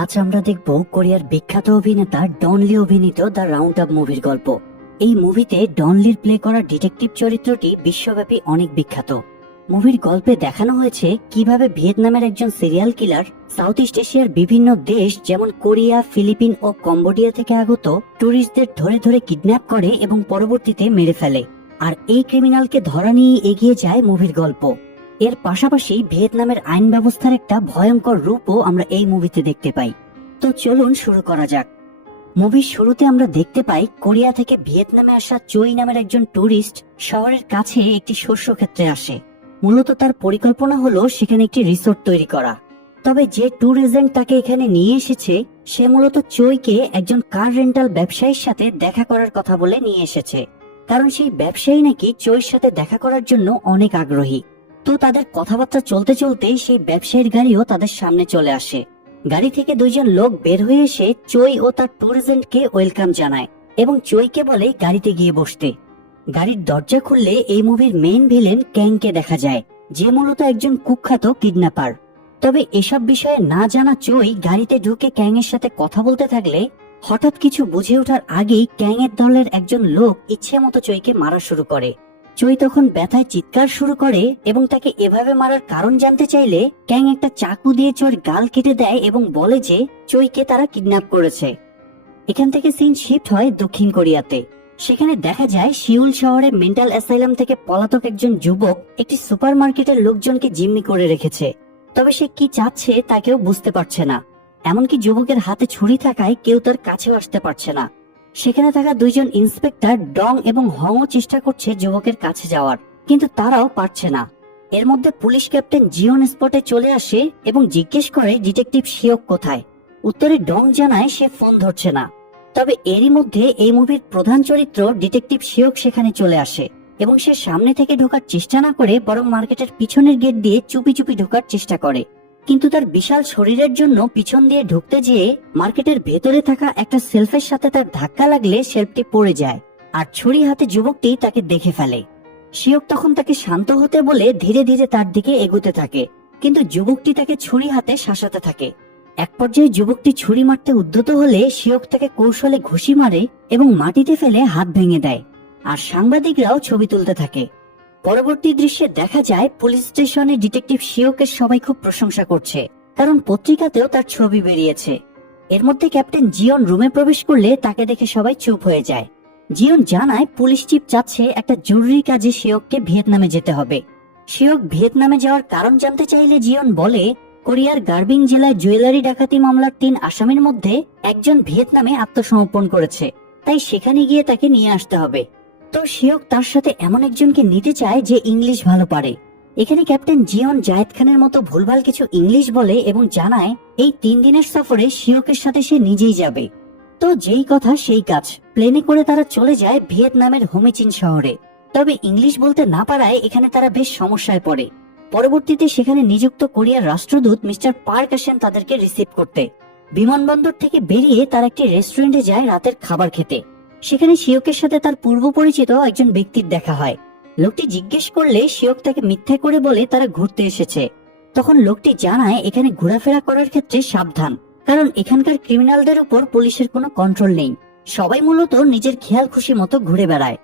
আজ আমরা দেখব কোরিয়ার বিখ্যাত অভিনেতা ডনলি অভিনীত দ্য রাউন্ড আপ মুভির গল্প। এই মুভিতে ডনলির প্লে করা ডিটেকটিভ চরিত্রটি বিশ্বব্যাপী অনেক বিখ্যাত। মুভির গল্পে দেখানো হয়েছে কীভাবে ভিয়েতনামের একজন সিরিয়াল কিলার সাউথ ইস্ট এশিয়ার বিভিন্ন দেশ, যেমন কোরিয়া, ফিলিপিন ও কম্বোডিয়া থেকে আগত ট্যুরিস্টদের ধরে ধরে কিডন্যাপ করে এবং পরবর্তীতে মেরে ফেলে। আর এই ক্রিমিনালকে ধরা নিয়ে এগিয়ে যায় মুভির গল্প। এর পাশাপাশি ভিয়েতনামের আইন ব্যবস্থার একটা ভয়ঙ্কর রূপও আমরা এই মুভিতে দেখতে পাই। তো চলুন শুরু করা যাক। মুভির শুরুতে আমরা দেখতে পাই কোরিয়া থেকে ভিয়েতনামে আসা চই নামের একজন ট্যুরিস্ট শহরের কাছে একটি শস্য ক্ষেত্রে আসে। মূলত তার পরিকল্পনা হলো সেখানে একটি রিসোর্ট তৈরি করা। তবে যে ট্যুর এজেন্ট তাকে এখানে নিয়ে এসেছে, সে মূলত চইকে একজন কার রেন্টাল ব্যবসায়ীর সাথে দেখা করার কথা বলে নিয়ে এসেছে। কারণ সেই ব্যবসায়ী নাকি চইর সাথে দেখা করার জন্য অনেক আগ্রহী। তো তাদের কথাবার্তা চলতে চলতে সেই ব্যবসায়ীর গাড়িও তাদের সামনে চলে আসে। গাড়ি থেকে দুইজন লোক বের হয়ে এসে চই ও তার ট্যুর এজেন্টকে ওয়েলকাম জানায় এবং চইকে বলে গাড়িতে গিয়ে বসতে। গাড়ির দরজা খুললে এই মুভির মেইন ভিলেন ক্যাংকে দেখা যায়, যে মূলত একজন কুখ্যাত কিডন্যাপার। তবে এসব বিষয়ে না জানা চই গাড়িতে ঢুকে ক্যাংয়ের সাথে কথা বলতে থাকলে হঠাৎ কিছু বুঝে ওঠার আগেই ক্যাংয়ের দলের একজন লোক ইচ্ছে মতো চইকে মারা শুরু করে। চই তখন ব্যথায় চিৎকার শুরু করে এবং তাকে এভাবে মারার কারণ জানতে চাইলে ক্যাং একটা চাকু দিয়ে চোর গাল কেটে দেয় এবং বলে যে চইকে তারা কিডন্যাপ করেছে। এখান থেকে সিন শিফট হয় দক্ষিণ কোরিয়াতে। সেখানে দেখা যায় সিউল শহরে মেন্টাল অ্যাসাইলাম থেকে পলাতক একজন যুবক একটি সুপার মার্কেটের লোকজনকে জিম্মি করে রেখেছে। তবে সে কি চাচ্ছে তা কেউ বুঝতে পারছে না। এমনকি যুবকের হাতে ছুরি থাকায় কেউ তার কাছেও আসতে পারছে না। সেখানে থাকা দুইজন ইন্সপেক্টর ডং এবং হংও চেষ্টা করছে যুবকের কাছে যাওয়ার, কিন্তু তারাও পারছে না। এর মধ্যে পুলিশ ক্যাপ্টেন জিওন স্পটে চলে আসে এবং জিজ্ঞেস করে, ডিটেকটিভ শিওক কোথায়? উত্তরে ডং জানায়, সে ফোন ধরছে না। তবে এরই মধ্যে এই মুভির প্রধান চরিত্র ডিটেকটিভ শিওক সেখানে চলে আসে এবং সে সামনে থেকে ঢোকার চেষ্টা না করে, বরং মার্কেটের পিছনের গেট দিয়ে চুপি চুপি ঢোকার চেষ্টা করে। কিন্তু তার বিশাল শরীরের জন্য পিছন দিয়ে ঢুকতে যেয়ে মার্কেটের ভেতরে থাকা একটা সেলফের সাথে তার ধাক্কা লাগলে সেলফটি পড়ে যায় আর ছুরি হাতে যুবকটি তাকে দেখে ফেলে। শিওক তখন তাকে শান্ত হতে বলে ধীরে ধীরে তার দিকে এগোতে থাকে, কিন্তু যুবকটি তাকে ছুরি হাতে শাসাতে থাকে। এক পর্যায়ে যুবকটি ছুরি মারতে উদ্যত হলে শিওক তাকে কৌশলে ঘুষি মারে এবং মাটিতে ফেলে হাত ভেঙে দেয়, আর সাংবাদিকরাও ছবি তুলতে থাকে। পরবর্তী দৃশ্যে দেখা যায় পুলিশ স্টেশনে ডিটেকটিভ শিওকের সবাই খুব প্রশংসা করছে, কারণ পত্রিকাতেও তার ছবি বেরিয়েছে। এর মধ্যে ক্যাপ্টেন জিয়ন রুমে প্রবেশ করলে তাকে দেখে সবাই চুপ হয়ে যায়। জিয়ন জানায় পুলিশ চিফ চাচ্ছে একটা জরুরি কাজে শিওককে ভিয়েতনামে যেতে হবে। শিওক ভিয়েতনামে যাওয়ার কারণ জানতে চাইলে জিয়ন বলে, কোরিয়ার গার্বিং জেলায় জুয়েলারি ডাকাতি মামলার তিন আসামির মধ্যে একজন ভিয়েতনামে আত্মসমর্পণ করেছে, তাই সেখানে গিয়ে তাকে নিয়ে আসতে হবে। তো শিওক তার সাথে এমন একজনকে নিতে চায় যে ইংলিশ ভালো পারে। এখানে ক্যাপ্টেন জিয়ন জায়েদ খানের মতো ভুলভাল কিছু ইংলিশ বলে এবং জানায়, এই তিন দিনের সফরে শিওকের সাথে সে নিজেই যাবে। তো যেই কথা সেই কাজ। প্লেনে করে তারা চলে যায় ভিয়েতনামের হোমেচিন শহরে। তবে ইংলিশ বলতে না পারায় এখানে তারা বেশ সমস্যায় পড়ে। পরবর্তীতে সেখানে নিযুক্ত কোরিয়ার রাষ্ট্রদূত মিস্টার পার্ক আসেন তাদেরকে রিসিভ করতে। বিমানবন্দর থেকে বেরিয়ে তার একটি রেস্টুরেন্টে যায় রাতের খাবার খেতে। সেখানে শিওকের সাথে তার পূর্ব পরিচিত একজন ব্যক্তির দেখা হয়। লোকটি জিজ্ঞেস করলে শিওক তাকে মিথ্যে করে বলে তারা ঘুরতে এসেছে। তখন লোকটি জানায়, এখানে ঘোরাফেরা করার ক্ষেত্রে সাবধান, কারণ এখানকার ক্রিমিনালদের উপর পুলিশের কোনো কন্ট্রোল নেই। সবাই মূলত নিজের খেয়াল খুশি মতো ঘুরে বেড়ায়।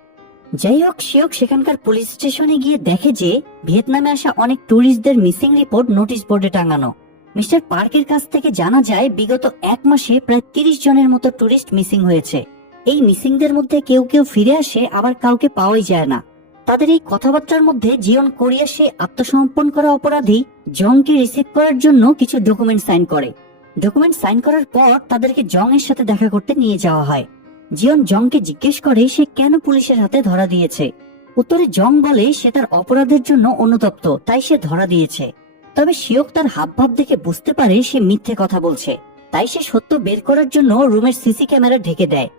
যাই হোক শিওক সেখানকার পুলিশ স্টেশনে গিয়ে দেখে যে ভিয়েতনামে আসা অনেক ট্যুরিস্টদের মিসিং রিপোর্ট নোটিশ বোর্ডে টাঙানো। মিস্টার পার্কের কাছ থেকে জানা যায়, বিগত এক মাসে প্রায় তিরিশ জনের মতো ট্যুরিস্ট মিসিং হয়েছে। এই মিসিংদের মধ্যে কেউ কেউ ফিরে আসে, আবার কাউকে পাওয়াই যায় না। তাদের এই কথাবার্তার মধ্যে জিয়ন কোরিয়া সে আত্মসমর্পণ করা অপরাধী জংকে রিসিভ করার জন্য কিছু ডকুমেন্ট সাইন করে। ডকুমেন্ট সাইন করার পর তাদেরকে জং এর সাথে দেখা করতে নিয়ে যাওয়া হয়। জিয়ন জংকে জিজ্ঞেস করে, সে কেন পুলিশের হাতে ধরা দিয়েছে? উত্তরে জং বলে, সে তার অপরাধের জন্য অনুতপ্ত, তাই সে ধরা দিয়েছে। তবে শিওক তার হাবভাব দেখে বুঝতে পারে, সে মিথ্যে কথা বলছে। তাই সে সত্য বের করার জন্য রুমের সিসি ক্যামেরা ঢেকে দেয়।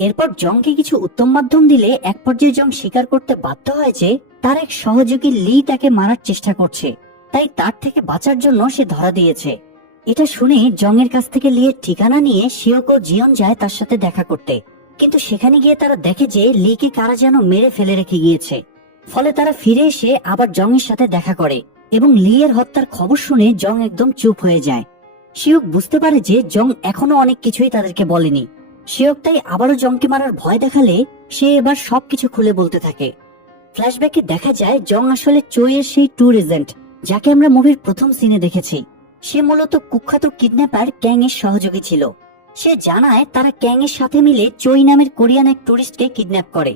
এরপর জংকে কিছু উত্তম মাধ্যম দিলে এক পর্যায়ে জং স্বীকার করতে বাধ্য হয় যে তার এক সহযোগী লি তাকে মারার চেষ্টা করছে। তাই তার থেকে বাঁচার জন্য সে ধরা দিয়েছে। এটা শুনে জং এর কাছ থেকে লিয়ের ঠিকানা নিয়ে শিওক ও জিয়ন যায় তার সাথে দেখা করতে। কিন্তু সেখানে গিয়ে তারা দেখে যে লিকে কারা যেন মেরে ফেলে রেখে গিয়েছে। ফলে তারা ফিরে এসে আবার জং এর সাথে দেখা করে এবং লি এর হত্যার খবর শুনে জং একদম চুপ হয়ে যায়। শিওক বুঝতে পারে যে জং এখনও অনেক কিছুই তাদেরকে বলেনি। শিওক তাই আবারও জংকে মারার ভয় দেখালে সে এবার সবকিছু খুলে বলতে থাকে। ফ্ল্যাশব্যাকে দেখা যায়, জং আসলে চোয়ের সেই ট্যুর এজেন্ট যাকে আমরা মুভির প্রথম সিনে দেখেছি। সে মূলত কুখ্যাত কিডন্যাপার ক্যাং এর সহযোগী ছিল। সে জানায় তারা ক্যাং এর সাথে মিলে চই নামের কোরিয়ান এক টুরিস্টকে কিডন্যাপ করে।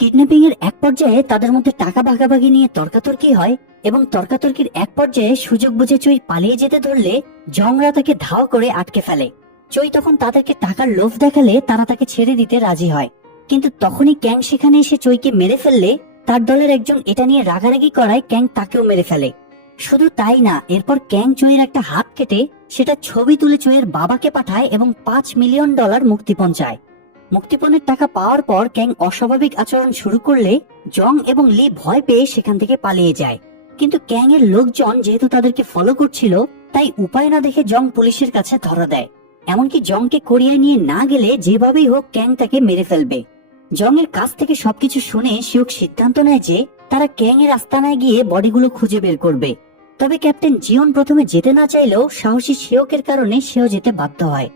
কিডন্যাপিং এর এক পর্যায়ে তাদের মধ্যে টাকা ভাগাভাগি নিয়ে তর্কাতর্কি হয় এবং তর্কাতর্কির এক পর্যায়ে সুযোগ বুঝে চই পালিয়ে যেতে ধরলে জংরা তাকে ধাও করে আটকে ফেলে। চই তখন তাদেরকে টাকার লোভ দেখালে তারা তাকে ছেড়ে দিতে রাজি হয়। কিন্তু তখনই ক্যাং সেখানে এসে চইকে মেরে ফেললে, তার দলের একজন এটা নিয়ে রাগারাগি করায় ক্যাং তাকেও মেরে ফেলে। শুধু তাই না, এরপর ক্যাং চইয়ের একটা হাত কেটে সেটা ছবি তুলে চইয়ের বাবাকে পাঠায় এবং পাঁচ মিলিয়ন ডলার মুক্তিপণ চায়। মুক্তিপণের টাকা পাওয়ার পর ক্যাং অস্বাভাবিক আচরণ শুরু করলে জং এবং লি ভয় পেয়ে সেখান থেকে পালিয়ে যায়। কিন্তু ক্যাং এর লোকজন যেহেতু তাদেরকে ফলো করছিল, তাই উপায় না দেখে জং পুলিশের কাছে ধরা দেয়। এমনকি জংকে কোরিয়ায় নিয়ে না গেলে যেভাবেই হোক ক্যাং তাকে মেরে ফেলবে। জং এর কাছ থেকে সবকিছু শুনে শিওক সিদ্ধান্ত নেয় যে তারা ক্যাং এর আস্তানায় গিয়ে বডিগুলো খুঁজে বের করবে। তবে ক্যাপ্টেন জিওন প্রথমে যেতে না চাইলেও সাহসী শিওকের কারণে সেও যেতে বাধ্য হয়।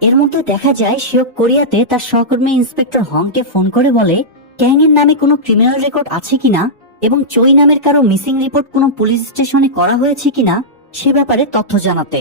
এর মধ্যে দেখা যায় শিওক কোরিয়াতে তার সহকর্মী ইন্সপেক্টর হংকে ফোন করে বলে ক্যাং এর নামে কোনো ক্রিমিনাল রেকর্ড আছে কিনা এবং চই নামের কারও মিসিং রিপোর্ট কোনো পুলিশ স্টেশনে করা হয়েছে কিনা সে ব্যাপারে তথ্য জানাতে।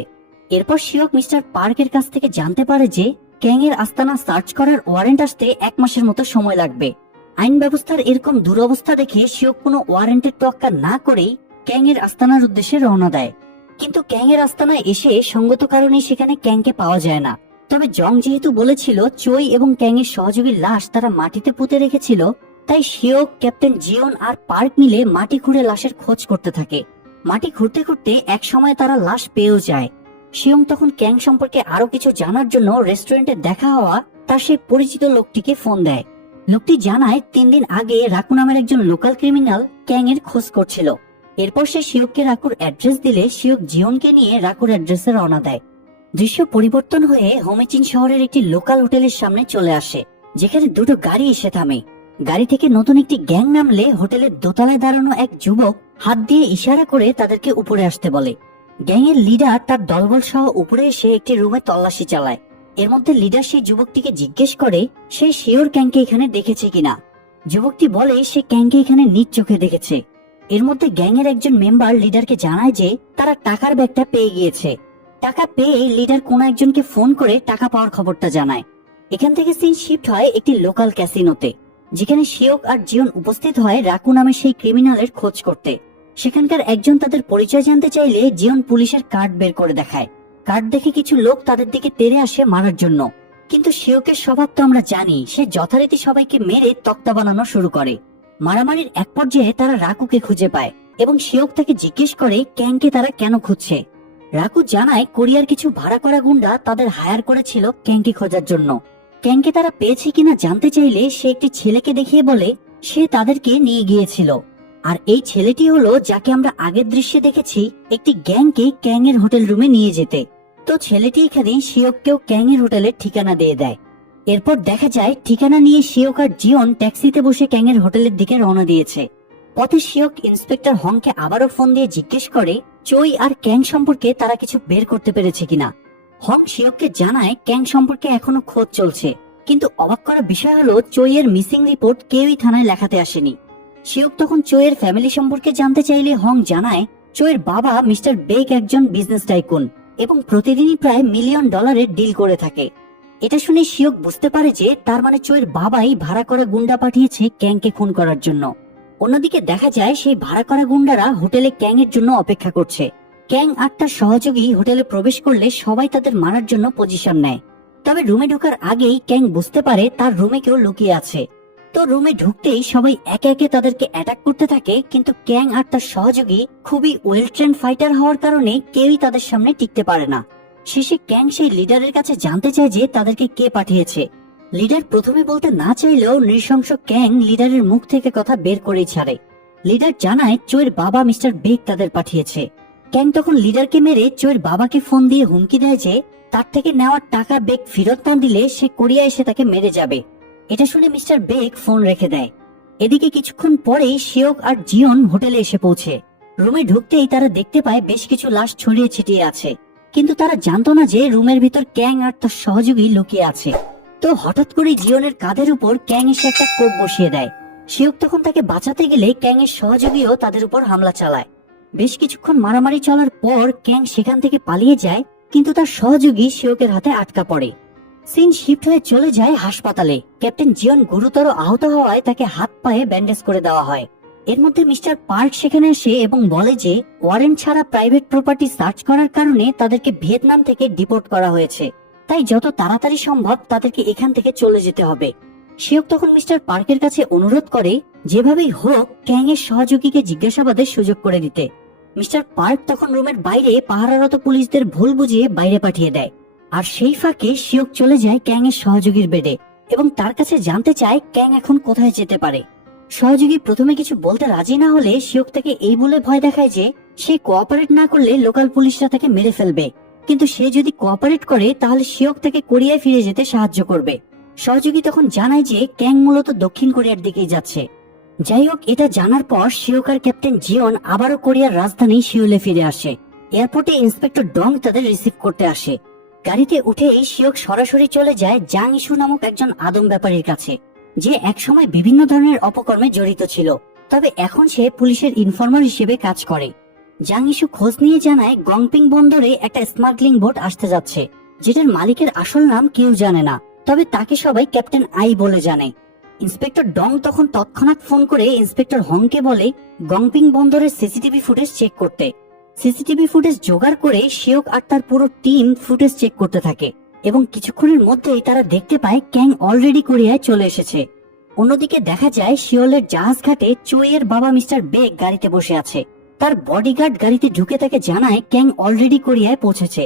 এরপর শিওক মিস্টার পার্কের কাছ থেকে জানতে পারে যে ক্যাং এর আস্তানা সার্চ করার ওয়ারেন্ট আসতে এক মাসের মতো সময় লাগবে। আইন ব্যবস্থার এরকম দুরবস্থা দেখে শিওক কোনো ওয়ারেন্টের তোয়াক্কা না করেই ক্যাং এর আস্তানার উদ্দেশ্যে রওনা দেয়। কিন্তু ক্যাং এর আস্তানায় এসে সঙ্গত কারণে সেখানে ক্যাংকে পাওয়া যায় না। তবে জং যেহেতু বলেছিল, চই এবং ক্যাং এর সহযোগীর লাশ তারা মাটিতে পুঁতে রেখেছিল, তাই শিওক ক্যাপ্টেন জিওন আর পার্ক মিলে মাটি খুঁড়ে লাশের খোঁজ করতে থাকে। মাটি খুঁড়তে খুঁড়তে এক সময় তারা লাশ পেয়েও যায়। শিয়ং তখন ক্যাং সম্পর্কে আরও কিছু জানার জন্য রেস্টুরেন্টে দেখা হওয়া তার সেই পরিচিত লোকটিকে ফোন দেয়। লোকটি জানায়, তিন দিন আগে রাকু নামের একজন লোকাল ক্রিমিনাল ক্যাং এর খোঁজ করছিল। এরপর সে শিয়ককে রাকুর অ্যাড্রেস দিলে শিয়ক জিওনকে নিয়ে রাকুর অ্যাড্রেসে রওনা দেয়। দৃশ্য পরিবর্তন হয়ে হোমেচিন শহরের একটি লোকাল হোটেলের সামনে চলে আসে, যেখানে দুটো গাড়ি এসে থামে। গাড়ি থেকে নতুন একটি গ্যাং নামলে হোটেলের দোতলায় দাঁড়ানো এক যুবক হাত দিয়ে ইশারা করে তাদেরকে উপরে আসতে বলে। গ্যাং এর লিডার তার দলবল সহ উপরে এসে একটি রুমে তল্লাশি চালায়। এর মধ্যে লিডার সেই যুবকটিকে জিজ্ঞেস করে, সে শিওর ক্যাংকে এখানে দেখেছে কিনা? যুবকটি বলে, সে ক্যাংকে এখানে নিজ চোখে দেখেছে। এর মধ্যে গ্যাং এর একজন মেম্বার লিডারকে জানায় যে, তারা টাকার ব্যাগটা পেয়ে গিয়েছে। টাকা পেয়ে লিডার কোন একজনকে ফোন করে টাকা পাওয়ার খবরটা জানায়। এখান থেকে সিন শিফট হয় একটি লোকাল ক্যাসিনোতে, যেখানে শিওক আর জিয়ন উপস্থিত হয় রাকু নামে সেই ক্রিমিনালের খোঁজ করতে। সেখানকার একজন তাদের পরিচয় জানতে চাইলে জিয়ন পুলিশের কার্ড বের করে দেখায়। কার্ড দেখে কিছু লোক তাদের দিকে তেড়ে আসে মারার জন্য। কিন্তু শিওকের স্বভাব তো আমরা জানি, সে যথারীতি সবাইকে মেরে তক্তা বানানো শুরু করে। মারামারির এক পর্যায়ে তারা রাকুকে খুঁজে পায় এবং শিওক তাকে জিজ্ঞেস করে, ক্যাংকে তারা কেন খুঁজছে? রাকু জানায়, কোরিয়ার কিছু ভাড়া করা গুন্ডা তাদের হায়ার করেছিল ক্যাংকে খোঁজার জন্য। ক্যাংকে তারা পেয়েছে কিনা জানতে চাইলে সে একটি ছেলেকে দেখিয়ে বলে, সে তাদেরকে নিয়ে গিয়েছিল। আর এই ছেলেটি হলো যাকে আমরা আগের দৃশ্যে দেখেছি, একটি গ্যাংকে ক্যাং এর হোটেল রুমে নিয়ে যেতে। তো ছেলেটি এখানে শিওককেও ক্যাং এর হোটেলের ঠিকানা দিয়ে দেয়। এরপর দেখা যায়, ঠিকানা নিয়ে শিওক আর জিওন ট্যাক্সিতে বসে ক্যাং এর হোটেলের দিকে রওনা দিয়েছে। পথে শিওক ইন্সপেক্টর হংকে আবারও ফোন দিয়ে জিজ্ঞেস করে, চই আর ক্যাং সম্পর্কে তারা কিছু বের করতে পেরেছে কিনা? হং শিওককে জানায়, ক্যাং সম্পর্কে এখনও খোঁজ চলছে। কিন্তু অবাক করা বিষয় হলো, চইয়ের মিসিং রিপোর্ট কেউই থানায় লেখাতে আসেনি। শিওক তখন চোয়ের ফ্যামিলি সম্পর্কে জানতে চাইলে হং জানায়, চোয়ের বাবা মিস্টার বেক একজন বিজনেস টাইকুন এবং প্রতিদিনই প্রায় মিলিয়ন ডলারের ডিল করে থাকে। এটা শুনে শিওক বুঝতে পারে যে তার মানে চোয়ের বাবাই ভাড়া করা গুন্ডা পাঠিয়েছে ক্যাংকে খুন করার জন্য। অন্যদিকে দেখা যায় সেই ভাড়া করা গুন্ডারা হোটেলে ক্যাং এর জন্য অপেক্ষা করছে। ক্যাং আর তার সহযোগী হোটেলে প্রবেশ করলে সবাই তাদের মারার জন্য পজিশন নেয়। তবে রুমে ঢোকার আগেই ক্যাং বুঝতে পারে তার রুমে কেউ লুকিয়ে আছে। তো রুমে ঢুকতেই সবাই একে একে তাদেরকে অ্যাটাক করতে থাকে, কিন্তু ক্যাং আর তার সহযোগী খুবই ওয়েল ট্রেন ফাইটার হওয়ার কারণে কেউই তাদের সামনে টিকতে পারে না। শেষে ক্যাং সেই লিডারের কাছে জানতে চায় যে তাদেরকে কে পাঠিয়েছে। লিডার প্রথমে বলতে না চাইলেও নৃশংস ক্যাং লিডারের মুখ থেকে কথা বের করেই ছাড়ে। লিডার জানায় চোয়ের বাবা মিস্টার বেগ তাদের পাঠিয়েছে। ক্যাং তখন লিডারকে মেরে চোয়ের বাবাকে ফোন দিয়ে হুমকি দেয় যে, তার থেকে নেওয়ার টাকা বেগ ফেরত না দিলে সে কোরিয়া এসে তাকে মেরে যাবে। এটা শুনে মিস্টার বেগ ফোন রেখে দেয়। এদিকে কিছুক্ষণ পরেই শিওক আর জিয়ন হোটেলে এসে পৌঁছে। রুমে ঢুকতেই তারা দেখতে পায় বেশ কিছু লাশ ছড়িয়ে ছিটিয়ে আছে। কিন্তু তারা জানতো না যে রুমের ভিতর ক্যাং আর তার সহযোগী লুকিয়ে আছে। তো হঠাৎ করে জিওনের কাঁধের উপর ক্যাং এসে একটা কোপ বসিয়ে দেয়। শিওক তখন তাকে বাঁচাতে গেলে ক্যাং এর সহযোগীও তাদের উপর হামলা চালায়। বেশ কিছুক্ষণ মারামারি চলার পর ক্যাং সেখান থেকে পালিয়ে যায়, কিন্তু তার সহযোগী শিওকের হাতে আটকা পড়ে। সিন শিফট হয়ে চলে যায় হাসপাতালে। ক্যাপ্টেন জিয়ন গুরুতর আহত হওয়ায় তাকে হাত পায়ে ব্যান্ডেজ করে দেওয়া হয়। এর মধ্যে মিস্টার পার্ক সেখানে আসে এবং বলে যে ওয়ারেন্ট ছাড়া প্রাইভেট প্রপার্টি সার্চ করার কারণে তাদেরকে ভিয়েতনাম থেকে ডিপোর্ট করা হয়েছে। তাই যত তাড়াতাড়ি সম্ভব তাদেরকে এখান থেকে চলে যেতে হবে। শিওক তখন মিস্টার পার্কের কাছে অনুরোধ করে, যেভাবেই হোক ক্যাং এর সহযোগীকে জিজ্ঞাসাবাদের সুযোগ করে দিতে। মিস্টার পার্ক তখন রুমের বাইরে পাহারারত পুলিশদের ভুল বুঝিয়ে বাইরে পাঠিয়ে দেয়। আর সেই ফাঁকে শিওক চলে যায় ক্যাং এর সহযোগীর বেডে এবং তার কাছে জানতে চায় ক্যাং এখন কোথায় যেতে পারে। সহযোগী প্রথমে কিছু বলতে রাজি না হলে শিওক তাকে এই বলে ভয় দেখায় যে সে কোঅপারেট না করলে লোকাল পুলিশরা তাকে মেরে ফেলবে। কিন্তু সে যদি কোঅপারেট করে, তাহলে শিওক তাকে কোরিয়ায় ফিরে যেতে সাহায্য করবে। সহযোগী তখন জানায় যে ক্যাং মূলত দক্ষিণ কোরিয়ার দিকেই যাচ্ছে। যাই হোক, এটা জানার পর শিওক আর ক্যাপ্টেন জিওন আবারও কোরিয়ার রাজধানী শিওলে ফিরে আসে। এয়ারপোর্টে ইন্সপেক্টর ডং তাদের রিসিভ করতে আসে। গাড়িতে উঠেই শিওক সরাসরি চলে যায় জাং ইস্যু নামক একজন আদম ব্যাপারীর কাছে, যে একসময় বিভিন্ন ধরনের অপকর্মে জড়িত ছিল। তবে এখন সে পুলিশের ইনফর্মার হিসেবে কাজ করে। জাং ইস্যু খোঁজ নিয়ে জানায়, গংপিং বন্দরে একটা স্মাগলিং বোট আসতে যাচ্ছে, যেটার মালিকের আসল নাম কেউ জানে না, তবে তাকে সবাই ক্যাপ্টেন আই বলে জানে। ইন্সপেক্টর ডং তখন তৎক্ষণাৎ ফোন করে ইন্সপেক্টর হংকে বলে, গংপিং বন্দরের সিসিটিভি ফুটেজ চেক করতে। সিসিটিভি ফুটেজ জোগাড় করে শিওক আর তার পুরো টিম ফুটেজ চেক করতে থাকে এবং কিছুক্ষণের মধ্যেই তারা দেখতে পায় ক্যাং অলরেডি কোরিয়ায় চলে এসেছে। অন্যদিকে দেখা যায় শিওলের জাহাজ ঘাটে চুইয়ের বাবা মিস্টার বেগ গাড়িতে বসে আছে। তার বডিগার্ড গাড়িতে ঢুকে তাকে জানায় ক্যাং অলরেডি কোরিয়ায় পৌঁছেছে।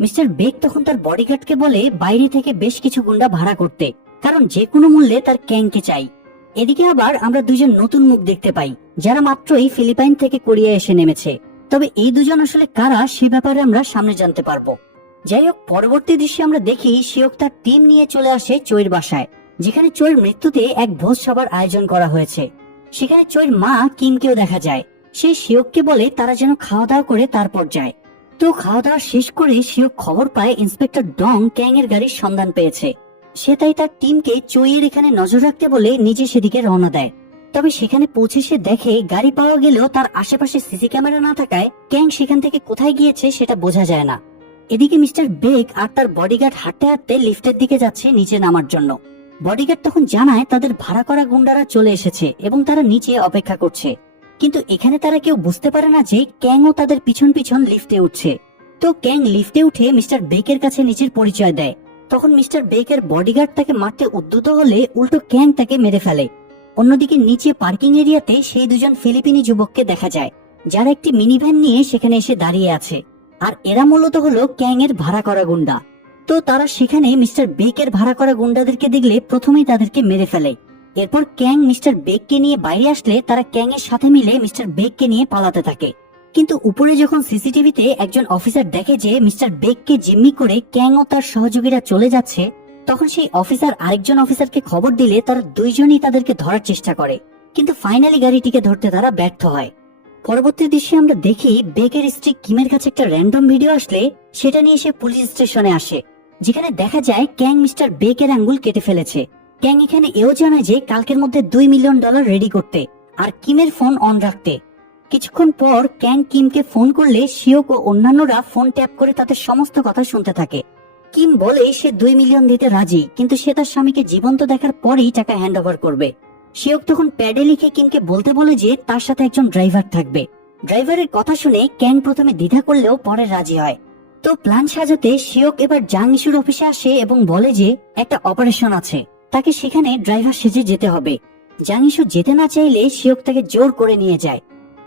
মিস্টার বেগ তখন তার বডিগার্ডকে বলে বাইরে থেকে বেশ কিছু গুন্ডা ভাড়া করতে, কারণ যে কোনো মূল্যে তার ক্যাংকে চাই। এদিকে আবার আমরা দুজন নতুন মুখ দেখতে পাই, যারা মাত্রই ফিলিপাইন থেকে কোরিয়া এসে নেমেছে। তবে এই দুজন আসলে কারা, সে ব্যাপারে আমরা সামনে জানতে পারব। যাই হোক পরবর্তী দৃশ্যে আমরা দেখি শিওক তার টিম নিয়ে চলে আসে চৈর বাসায়, যেখানে চৈর মৃত্যুতে এক ভোজ সভার আয়োজন করা হয়েছে। সেখানে চৈর মা কিমকেও দেখা যায়। সে শিওককে বলে, তারা যেন খাওয়া দাওয়া করে তারপর যায়। তো খাওয়া দাওয়া শেষ করে শিওক খবর পায়, ইন্সপেক্টর ডং ক্যাং এর গাড়ির সন্ধান পেয়েছে। সে তাই তার টিমকে চৈয়ের এখানে নজর রাখতে বলে নিজে সেদিকে রওনা দেয়। তবে সেখানে পৌঁছে সে দেখে গাড়ি পাওয়া গেলেও তার আশেপাশে সিসি ক্যামেরা না থাকায় ক্যাং সেখান থেকে কোথায় গিয়েছে সেটা বোঝা যায় না। এদিকে মিস্টার বেগ আর তার বডিগার্ড হাঁটতে হাঁটতে লিফটের দিকে যাচ্ছে নিচে নামার জন্য। বডিগার্ড তখন জানায় তাদের ভাড়া করা গুন্ডারা চলে এসেছে এবং তারা নিচে অপেক্ষা করছে। কিন্তু এখানে তারা কেউ বুঝতে পারে না যে ক্যাংও তাদের পিছন পিছন লিফটে উঠছে। তো ক্যাং লিফটে উঠে মিস্টার বেকের কাছে নিচের পরিচয় দেয়। তখন মিস্টার বেকের বডিগার্ড তাকে মারতে উদ্যত হলে উল্টো ক্যাং তাকে মেরে ফেলে। অন্যদিকে নিচে পার্কিং এরিয়াতে সেই দুজন ফিলিপিনি যুবককে দেখা যায়, যারা একটি মিনিভ্যান নিয়ে সেখানে এসে দাঁড়িয়ে আছে। আর এরা মূলত হলো ক্যাং এর ভাড়া করা গুন্ডা। তো তারা সেখানে মিস্টার বেকের ভাড়া করা গুন্ডাদেরকে দেখলে প্রথমেই তাদেরকে মেরে ফেলে। এরপর ক্যাং মিস্টার বেককে নিয়ে বাইরে আসলে তারা ক্যাং এর সাথে মিলে মিস্টার বেককে নিয়ে পালাতে থাকে। কিন্তু উপরে যখন সিসিটিভিতে একজন অফিসার দেখে যে মিস্টার বেককে জিম্মি করে ক্যাং ও তার সহযোগীরা চলে যাচ্ছে তখন সেই অফিসার আরেকজন অফিসারকে খবর দিলে তারা দুইজনই তাদেরকে ধরার চেষ্টা করে। কিন্তু ফাইনালি গাড়িটিকে ধরতে তারা ব্যর্থ হয়। পরবর্তী দৃশ্যে আমরা দেখি বেকের স্ত্রী কিমের কাছে একটা র্যান্ডম ভিডিও আসলে সেটা নিয়ে সে পুলিশ স্টেশনে আসে। যেখানে দেখা যায় ক্যাং মিস্টার বেকের আঙ্গুল কেটে ফেলেছে। ক্যাং এখানে এও জানায় যে কালকের মধ্যে দুই মিলিয়ন ডলার রেডি করতে আর কিমের ফোন অন রাখতে। কিছুক্ষণ পর ক্যাং কিমকে ফোন করলে শিওক ও অন্যান্যরা ফোন ট্যাপ করে তাদের সমস্ত কথা শুনতে থাকে। কিম বলে সে দুই মিলিয়ন দিতে রাজি, কিন্তু সে তার স্বামীকে জীবন্ত দেখার পরেই টাকা হ্যান্ড ওভার করবে। শিওক তখন প্যাডে লিখে কিমকে বলতে বলে যে তার সাথে একজন ড্রাইভার থাকবে। ড্রাইভারের কথা শুনে ক্যাং প্রথমে দ্বিধা করলেও পরে রাজি হয়। তো প্ল্যান সাজাতে শিওক এবার জাং ইস্যুর অফিসে আসে এবং বলে যে একটা অপারেশন আছে, তাকে সেখানে ড্রাইভার সেজে যেতে হবে। জাং ইস্যু যেতে না চাইলে শিওক তাকে জোর করে নিয়ে যায়।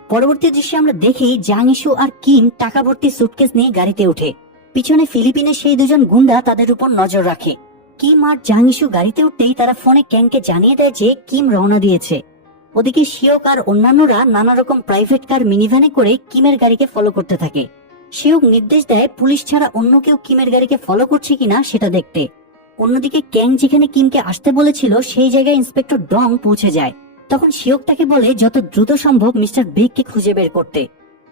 পরবর্তী দৃশ্যে আমরা দেখি জাং ইস্যু আর কিম টাকা ভর্তি সুটকেস নিয়ে গাড়িতে ওঠে। পিছনে ফিলিপিনের সেই দুজন গুন্ডা তাদের উপর নজর রাখে। কিম আর জাং ইস্যু গাড়িতে উঠতেই তারা ফোনে ক্যাংকে জানিয়ে দেয় যে কিম রওনা দিয়েছে। ওদিকে শিওক আর অন্যান্যরা নানা রকম প্রাইভেট কার মিনিভ্যানে করে কিমের গাড়িকে ফলো করতে থাকে। শিওক নির্দেশ দেয়, পুলিশ ছাড়া অন্য কেউ কিমের গাড়িকে ফলো করছে কিনা সেটা দেখতে। অন্যদিকে ক্যাং যেখানে কিমকে আসতে বলেছিল, সেই জায়গায় ইন্সপেক্টর ডং পৌঁছে যায়। তখন শিওক তাকে বলে, যত দ্রুত সম্ভব মিস্টার বেগকে খুঁজে বের করতে।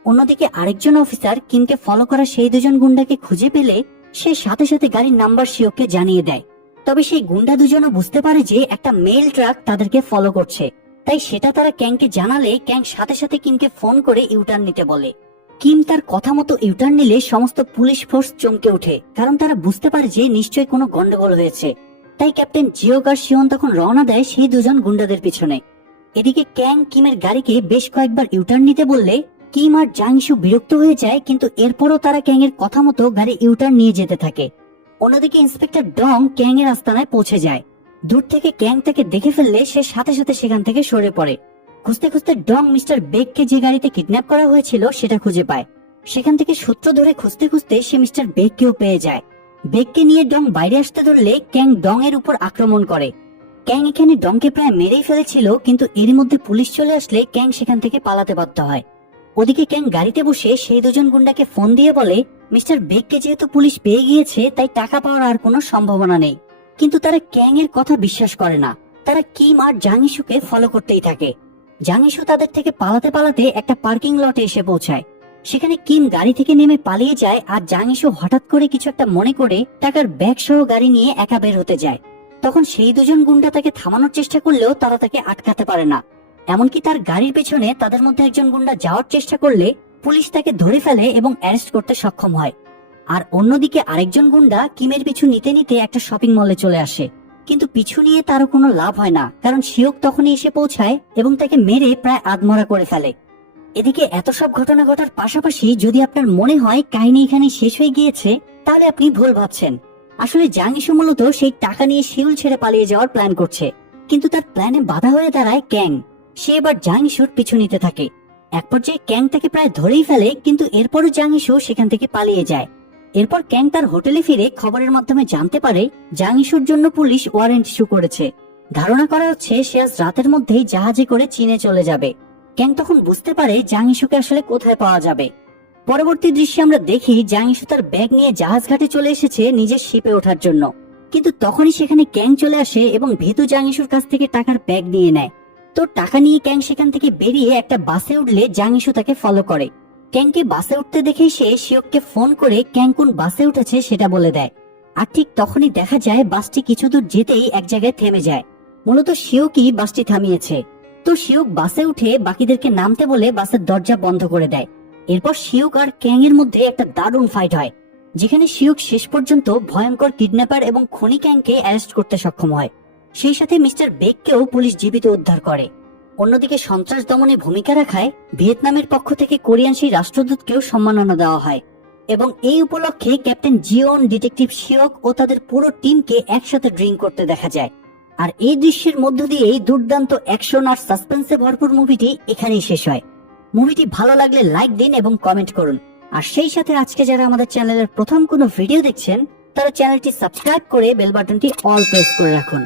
অন্যদিকে আরেকজন অফিসার কিমকে ফলো করা সেই দুজন গুন্ডাকে খুঁজে পেলে সে সাথে সাথে গাড়ির নাম্বার শিওককে জানিয়ে দেয়। তবে সেই গুন্ডা দুজনও বুঝতে পারে যে একটা মেল ট্রাক তাদেরকে ফলো করছে। তাই সেটা তারা ক্যাংকে জানালে ক্যাং সাথে সাথে কিমকে ফোন করে ইউটার্ন নিতে বলে। কিম তার কথা মতো ইউটার্ন নিলে সমস্ত পুলিশ ফোর্স চমকে ওঠে, কারণ তারা বুঝতে পারে যে নিশ্চয়ই কোনো গন্ডগোল হয়েছে। তাই ক্যাপ্টেন জিওগ আর শিওন তখন রওনা দেয় সেই দুজন গুন্ডাদের পিছনে। এদিকে ক্যাং কিমের গাড়িকে বেশ কয়েকবার ইউটার্ন নিতে বললে কিম আর জাংশু বিরক্ত হয়ে যায়, কিন্তু এরপরও তারা ক্যাং এর কথা মতো গাড়ি ইউটার্ন নিয়ে যেতে থাকে। অন্যদিকে ইন্সপেক্টর ডং ক্যাং এর আস্তানায় পৌঁছে যায়। দূর থেকে ক্যাং তাকে দেখে ফেললে সে সাথে সাথে সেখান থেকে সরে পড়ে। খুঁজতে খুঁজতে ডং মিস্টার বেগকে যে গাড়িতে কিডন্যাপ করা হয়েছিল সেটা খুঁজে পায়। সেখান থেকে সূত্র ধরে খুঁজতে খুঁজতে সে মিস্টার বেগকেও পেয়ে যায়। বেগকে নিয়ে ডং বাইরে আসতে ধরলে ক্যাং ডং এর উপর আক্রমণ করে। ক্যাং এখানে ডংকে প্রায় মেরেই ফেলেছিল, কিন্তু এর মধ্যে পুলিশ চলে আসলে ক্যাং সেখান থেকে পালাতে বাধ্য হয়। ওদিকে ক্যাং গাড়িতে বসে সেই দুজন গুন্ডাকে ফোন দিয়ে বলে, মিস্টার বেগকে যেহেতু পুলিশ পেয়ে গিয়েছে, তাই টাকা পাওয়ার আর কোনো সম্ভাবনা নেই। কিন্তু তারা ক্যাং এর কথা বিশ্বাস করে না। তারা কিম আর জাংইশুকে ফলো করতেই থাকে। জাংইশু তাদের থেকে পালাতে পালাতে একটা পার্কিং লটে এসে পৌঁছায়। সেখানে কিম গাড়ি থেকে নেমে পালিয়ে যায় আর জাংইশু হঠাৎ করে কিছু একটা মনে করে টাকার ব্যাগ সহ গাড়ি নিয়ে একা বের হতে যায়। তখন সেই দুজন গুন্ডা তাকে থামানোর চেষ্টা করলেও তারা তাকে আটকাতে পারে না। এমনকি তার গাড়ির পেছনে তাদের মধ্যে একজন গুন্ডা যাওয়ার চেষ্টা করলে পুলিশ তাকে ধরে ফেলে এবং অ্যারেস্ট করতে সক্ষম হয়। আর অন্যদিকে আরেকজন গুন্ডা কিমের পিছু নিতে নিতে একটা শপিং মলে চলে আসে। কিন্তু পিছু নিয়ে তারও কোনো লাভ হয় না, কারণ শিওক তখনই এসে পৌঁছায় এবং তাকে মেরে প্রায় আধমরা করে ফেলে। এদিকে এত সব ঘটনা ঘটার পাশাপাশি যদি আপনার মনে হয় কাহিনী এখানে শেষ হয়ে গিয়েছে, তাহলে আপনি ভুল ভাবছেন। আসলে জাং জাংইশু মূলত সেই টাকা নিয়ে শিউল ছেড়ে পালিয়ে যাওয়ার প্ল্যান করছে। কিন্তু তার প্ল্যানে বাধা হয়ে দাঁড়ায় ক্যাং। সে এবার জাংইশুর পিছু নিতে থাকে। এক পর্যায়ে ক্যাং তাকে প্রায় ধরেই ফেলে, কিন্তু এরপরও জাংইশু সেখান থেকে পালিয়ে যায়। এরপর ক্যাং তার হোটেলে ফিরে খবরের মাধ্যমে জানতে পারে জাংইশুর জন্য পুলিশ ওয়ারেন্ট ইস্যু করেছে। ধারণা করা হচ্ছে সে আজ রাতের মধ্যেই জাহাজে করে চীনে চলে যাবে। ক্যাং তখন বুঝতে পারে জাংইশুকে আসলে কোথায় পাওয়া যাবে। পরবর্তী দৃশ্যে আমরা দেখি জাংইশু তার ব্যাগ নিয়ে জাহাজ ঘাটে চলে এসেছে নিজের শিপে ওঠার জন্য। কিন্তু তখনই সেখানে ক্যাং চলে আসে এবং ভীতু জাংইশুর কাছ থেকে টাকার ব্যাগ নিয়ে নেয়। তো টাকা নিয়ে ক্যাং সেখান থেকে বেরিয়ে একটা বাসে উঠলে জাংইশু তাকে ফলো করে। ক্যাংকে বাসে উঠতে দেখে সে শিওককে ফোন করে ক্যাং কোন বাসে উঠেছে সেটা বলে দেয়। আর ঠিক তখনই দেখা যায় বাসটি কিছু দূর যেতেই এক জায়গায় থেমে যায়। মূলত শিওকই বাসটি থামিয়েছে। তো শিওক বাসে উঠে বাকিদেরকে নামতে বলে বাসের দরজা বন্ধ করে দেয়। এরপর শিওক আর ক্যাং এর মধ্যে একটা দারুণ ফাইট হয়, যেখানে শিওক শেষ পর্যন্ত ভয়ঙ্কর কিডন্যাপার এবং খনি ক্যাংকে অ্যারেস্ট করতে সক্ষম হয়। সেই সাথে মিস্টার বেগকেও পুলিশ জীবিত উদ্ধার করে। অন্যদিকে সন্ত্রাস দমনে ভূমিকা রাখায় ভিয়েতনামের পক্ষ থেকে কোরিয়ান সেই রাষ্ট্রদূতকেও সম্মাননা দেওয়া হয় এবং এই উপলক্ষে ক্যাপ্টেন জিওন, ডিটেকটিভ শিওক ও তাদের পুরো টিমকে একসাথে ড্রিঙ্ক করতে দেখা যায়। আর এই দৃশ্যের মধ্য দিয়েই দুর্দান্ত অ্যাকশন আর সাসপেন্সে ভরপুর মুভিটি এখানেই শেষ হয়। মুভিটি ভালো লাগলে লাইক দিন এবং কমেন্ট করুন। আর সেই সাথে আজকে যারা আমাদের চ্যানেলের প্রথম কোনো ভিডিও দেখছেন, তারা চ্যানেলটি সাবস্ক্রাইব করে বেল বাটনটি অল প্রেস করে রাখুন।